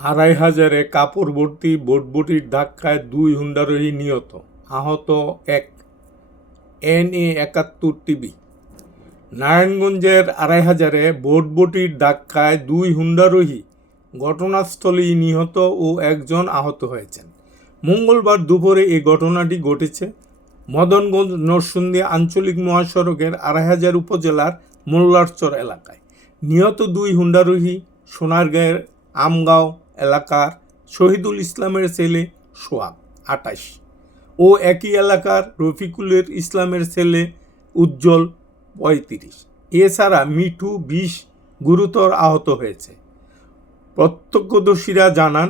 আড়াই হাজারে কাপড় ভর্তি বোটবুটির ধাক্কায় দুই হুন্ডারোহী নিহত। আহত এক এন এ একাত্তর টিভি। নারায়ণগঞ্জের আড়াই হাজারে বোটবুটির ধাক্কায় দুই হুন্ডারোহী ঘটনাস্থলেই নিহত ও একজন আহত হয়েছেন। মঙ্গলবার দুপুরে এই ঘটনাটি ঘটেছে। মদনগঞ্জ নরসিংদী আঞ্চলিক মহাসড়কের আড়াই হাজার উপজেলার মোল্লারচর এলাকায়। নিহত দুই হুন্ডারোহী সোনারগাঁয়ের আমগাঁও এলাকার শহীদুল ইসলামের ছেলে সোহাগ, আটাইশ। ও একই এলাকার রফিকুলের ইসলামের ছেলে উজ্জ্বল, পঁয়ত্রিশ। এছাড়া মিঠু বিশ গুরুতর আহত হয়েছে। প্রত্যক্ষদর্শীরা জানান,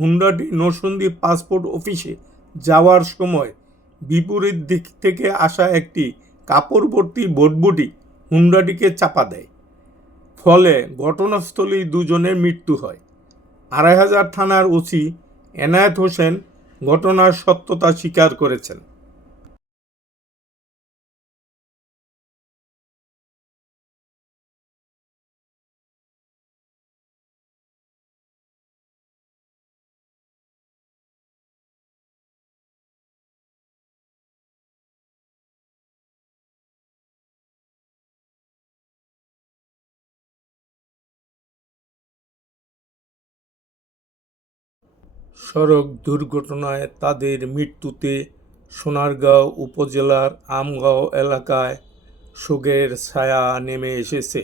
হুন্ডাটি নরসিংদী পাসপোর্ট অফিসে যাওয়ার সময় বিপরীত দিক থেকে আসা একটি কাপড় ভর্তি বোটবুটি হুন্ডাটিকে চাপা দেয়। ফলে ঘটনাস্থলেই দুজনের মৃত্যু হয়। আড়াই হাজার থানার ওসি এনায়েত হোসেন ঘটনার সত্যতা স্বীকার করেছেন। সড়ক দুর্ঘটনায় তাদের মৃত্যুতে সোনারগাঁও উপজেলার আমগাঁও এলাকায় শোকের ছায়া নেমে এসেছে।